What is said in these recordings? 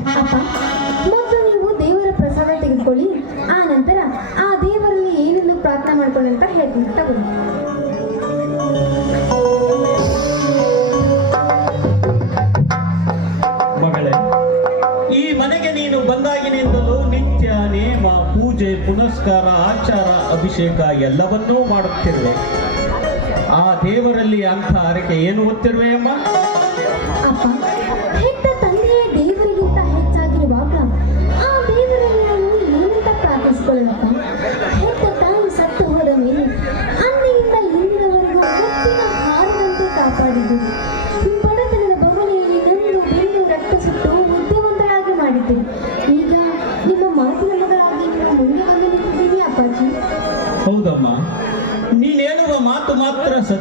ಮೊದಲು ನೀವು ದೇವರ ಪ್ರಸಾದ ತೆಗೆದುಕೊಳ್ಳಿ ಆ ನಂತರ ಆ ದೇವರಲ್ಲಿ ಏನೆಂದು ಪ್ರಾರ್ಥನೆ ಮಾಡ್ಕೊಳ್ಳಿ ಅಂತ ಹೇಳ್ತೀನಿ ತಗೊಳ್ಳಿ ಮಗಳೇ ಈ ಮನೆಗೆ ನೀನು ಬಂದಾಗಿನಿಂದಲೂ ನಿತ್ಯ ನೇಮ ಪೂಜೆ ಪುನಸ್ಕಾರ ಆಚಾರ ಅಭಿಷೇಕ ಎಲ್ಲವನ್ನೂ ಮಾಡುತ್ತಿರುವೆ. ಆ ದೇವರಲ್ಲಿ ಅಂಥ ಹರಕೆ ಏನು ಒತ್ತಿರುವೆ ಅಮ್ಮ?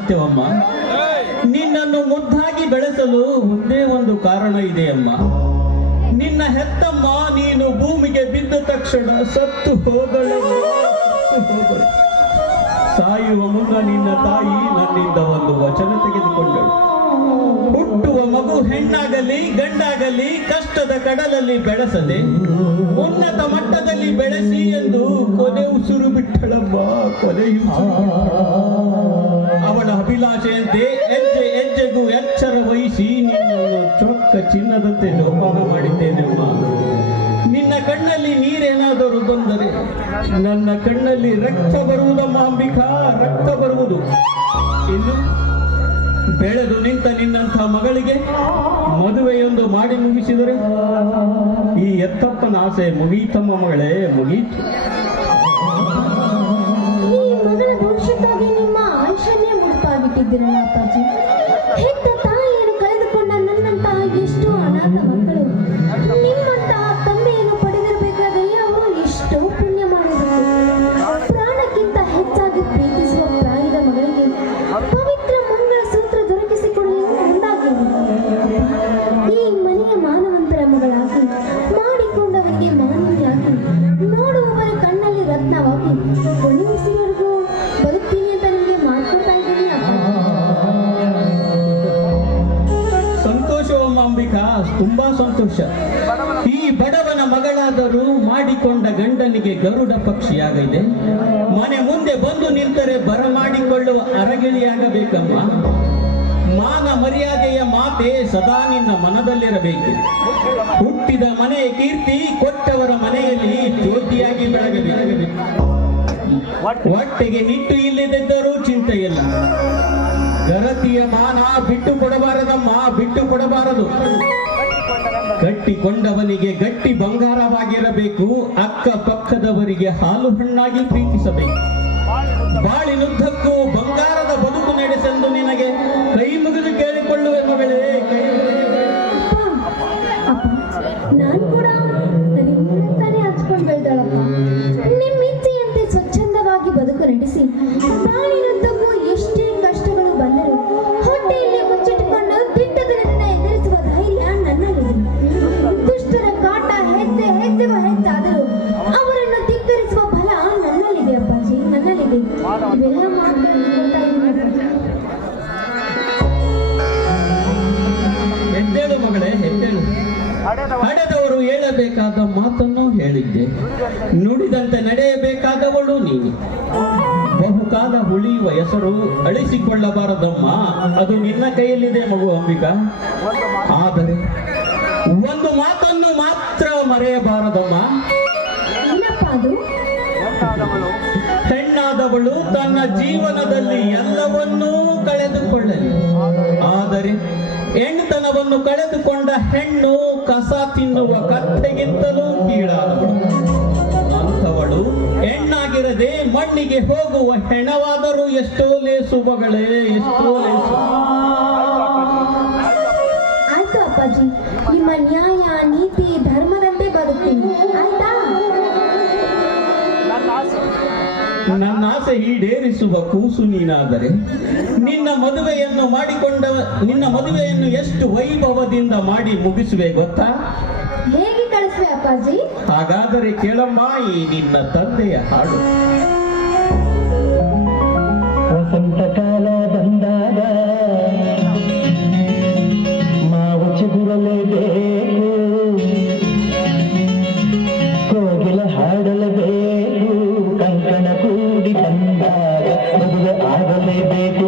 ಸತ್ಯವಮ್ಮ. ನಿನ್ನನ್ನು ಮುದ್ದಾಗಿ ಬೆಳೆಸಲು ಒಂದೇ ಒಂದು ಕಾರಣ ಇದೆ ಅಮ್ಮ ನಿನ್ನ ಹೆತ್ತಮ್ಮ ನೀನು ಭೂಮಿಗೆ ಬಿದ್ದ ತಕ್ಷಣ ಸತ್ತು ಹೋಗಳು. ಸಾಯುವ ಮುನ್ನ ನಿನ್ನ ತಾಯಿ ನನ್ನಿಂದ ಒಂದು ವಚನ ತೆಗೆದುಕೊಂಡಳು. ಹುಟ್ಟುವ ಮಗು ಹೆಣ್ಣಾಗಲಿ, ಗಂಡಾಗಲಿ ಕಷ್ಟದ ಕಡಲಲ್ಲಿ ಬೆಳೆಸದೆ ಉನ್ನತ ಮಟ್ಟದಲ್ಲಿ ಬೆಳೆಸಿ ಎಂದು ಕೊನೆ ಉಸಿರು ಬಿಟ್ಟಳಮ್ಮ ಕೊನೆಯು ಅವಳ ಅಭಿಲಾಷೆಯಂತೆ ಹೆಜ್ಜೆ ಹೆಜ್ಜೆಗೂ ಎಚ್ಚರ ವಹಿಸಿ ನಿನ್ನನ್ನು ಚೊಕ್ಕ ಚಿನ್ನದಂತೆ ಜೋಪಾನ ಮಾಡಿದ್ದೇನೆಮ್ಮ. ನಿನ್ನ ಕಣ್ಣಲ್ಲಿ ನೀರೇನಾದರೂ ತೊಂದರೆ ನನ್ನ ಕಣ್ಣಲ್ಲಿ ರಕ್ತ ಬರುವುದಮ್ಮ ಅಂಬಿಕಾ, ರಕ್ತ ಬರುವುದು. ಇನ್ನು ಬೆಳೆದು ನಿಂತ ನಿನ್ನಂಥ ಮಗಳಿಗೆ ಮದುವೆಯೊಂದು ಮಾಡಿ ಮುಗಿಸಿದರೆ ಈ ಎತ್ತಪ್ಪನ ಆಸೆ ಮುಗೀತಮ್ಮ ಮಗಳೇ ಮುಗೀತು. ತುಂಬಾ ಸಂತೋಷ. ಈ ಬಡವನ ಮಗಳಾದರೂ ಮಾಡಿಕೊಂಡ ಗಂಡನಿಗೆ ಗರುಡ ಪಕ್ಷಿಯಾಗಿದೆ ಮನೆ ಮುಂದೆ ಬಂದು ನಿಂತರೆ ಬರಮಾಡಿಕೊಳ್ಳುವ ಅರಗಿಳಿಯಾಗಬೇಕಮ್ಮ. ಮಾನ ಮರ್ಯಾದೆಯ ಮಾತೆ ಸದಾ ನಿನ್ನ ಮನದಲ್ಲಿರಬೇಕು. ಹುಟ್ಟಿದ ಮನೆಯ ಕೀರ್ತಿ ಕೊಟ್ಟವರ ಮನೆಯಲ್ಲಿ ಜ್ಯೋತಿಯಾಗಿ ಬೆಳಗಬೇಕು. ಹೊಟ್ಟೆಗೆ ನಿಟ್ಟು ಇಲ್ಲದಿದ್ದರೂ ಚಿಂತೆ ಇಲ್ಲ ಗರತಿಯ ಮಾನ ಬಿಟ್ಟು ಕೊಡಬಾರದಮ್ಮ, ಬಿಟ್ಟು ಕೊಡಬಾರದು. ಕಟ್ಟಿಕೊಂಡವನಿಗೆ ಗಟ್ಟಿ ಬಂಗಾರವಾಗಿರಬೇಕು, ಅಕ್ಕ ಪಕ್ಕದವರಿಗೆ ಹಾಲು ಹಣ್ಣಾಗಿ ಪ್ರೀತಿಸಬೇಕು. ಬಾಳಿನುದ್ದಕ್ಕೂ ಬಂಗಾರದ ಬದುಕು ನಡೆಸೆಂದು ನಿನಗೆ ಕೈ ಮುಗಿದು ಕೇಳಿಕೊಳ್ಳುವೆ ಮಗಳೇ ಅಪ್ಪ ನಾನು ಕೂಡ ಬೆಳೆದಳಪ್ಪ. ಮಗಳೇ ಹೆದ್ದೇಳು ಹಡೆದವರು ಹೇಳಬೇಕಾದ ಮಾತನ್ನು ಹೇಳಿದ್ದೆ. ನುಡಿದಂತೆ ನಡೆಯಬೇಕಾದವಳು ನೀನು. ಬಹುಕಾಲ ಉಳಿಯುವ ಹೆಸರು ಅಳಿಸಿಕೊಳ್ಳಬಾರದಮ್ಮ. ಅದು ನಿನ್ನ ಕೈಯಲ್ಲಿದೆ ಮಗು ಅಂಬಿಕಾ. ಆದರೆ ಒಂದು ಮಾತನ್ನು ಮಾತ್ರ ಮರೆಯಬಾರದಮ್ಮ. ಹೆಣ್ಣಾದವಳು ತನ್ನ ಜೀವನದಲ್ಲಿ ಎಲ್ಲವನ್ನೂ ಕಳೆದುಕೊಳ್ಳಲಿ. ಆದರೆ ಹೆಣ್ಣುತನವನ್ನು ಕಳೆದುಕೊಂಡ ಹೆಣ್ಣು ಕಸ ತಿನ್ನುವ ಕತ್ತೆಗಿಂತಲೂ ಕೀಳಾದವಳು ಅಂಥವಳು ಹೆಣ್ಣಾಗಿರದೆ ಮಣ್ಣಿಗೆ ಹೋಗುವ ಹೆಣವಾದರೂ ಎಷ್ಟೋ ಲೇಸುಬಗಳೇ ಎಷ್ಟೋ ಲೇಸು. ಆಯ್ತು ಅಪ್ಪಾಜಿ, ನಿಮ್ಮ ನ್ಯಾಯ ನೀತಿ ನನ್ನ ಆಸೆ ಈಡೇರಿಸುವ ಕೂಸು ನೀನಾದರೆ ನಿನ್ನ ಮದುವೆಯನ್ನು ಮಾಡಿಕೊಂಡ ನಿನ್ನ ಮದುವೆಯನ್ನು ಎಷ್ಟು ವೈಭವದಿಂದ ಮಾಡಿ ಮುಗಿಸುವೆ ಗೊತ್ತಾ? ಹೇಗೆ ಕಳಿಸುವೆ ಅಪ್ಪಾಜಿ? ಹಾಗಾದರೆ ಕೇಳಮ್ಮ ಈ ನಿನ್ನ ತಂದೆಯ ಹಾಡು. ಮುಂದಾದ ಮದುವೆ ಆಗಲೇಬೇಕು.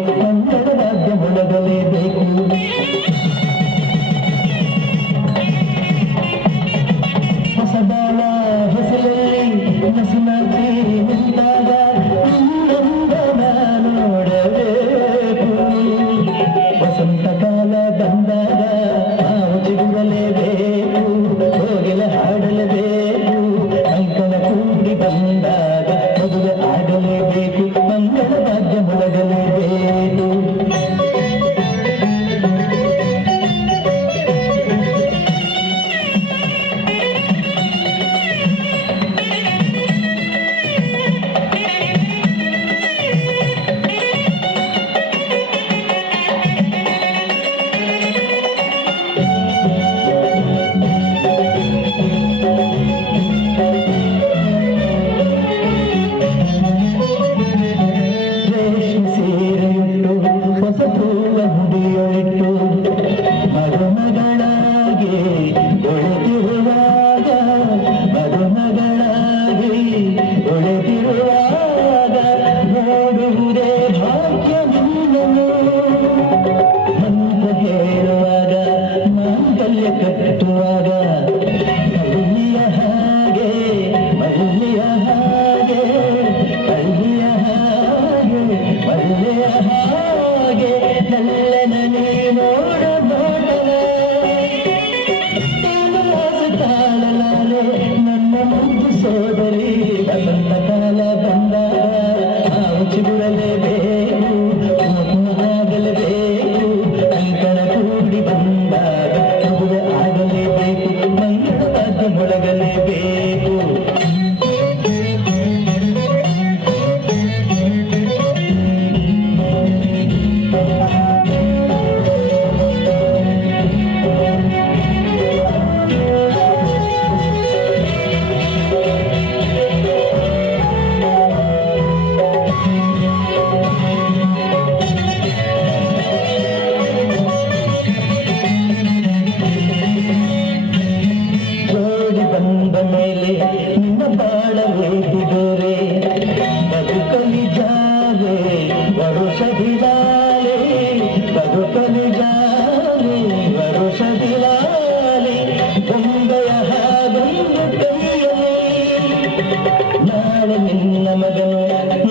ನಾಳೆ ನಿನ್ನ ಮಗನು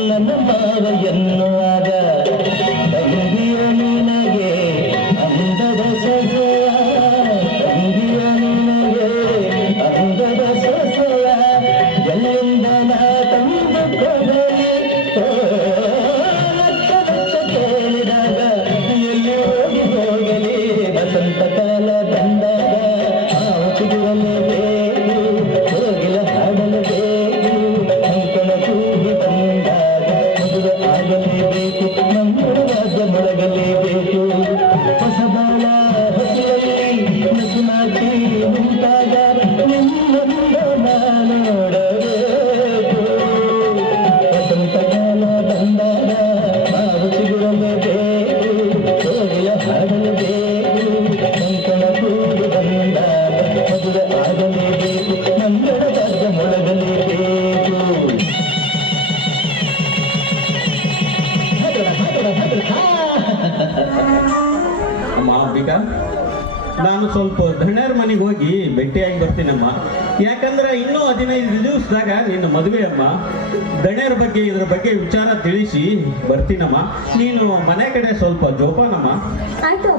ನನ್ನ ಮಾವ ಎನ್ನುವ ಮಾಡಗಲೇ ಸ್ವಲ್ಪ ಧಣ್ಯರ ಮನೆಗೆ ಹೋಗಿ ಭೇಟಿಯಾಗಿ ಬರ್ತೀನಮ್ಮ. ಯಾಕಂದ್ರೆ ಇನ್ನೂ ಹದಿನೈದು ದಿವಸದಾಗ ನಿನ್ನ ಮದುವೆ ಅಮ್ಮ. ದಣ್ಯರ ಬಗ್ಗೆ, ಇದ್ರ ಬಗ್ಗೆ ವಿಚಾರ ತಿಳಿಸಿ ಬರ್ತೀನಮ್ಮ. ನೀನು ಮನೆ ಕಡೆ ಸ್ವಲ್ಪ ಜೋಪಾನಮ್ಮ. ಆಯ್ತು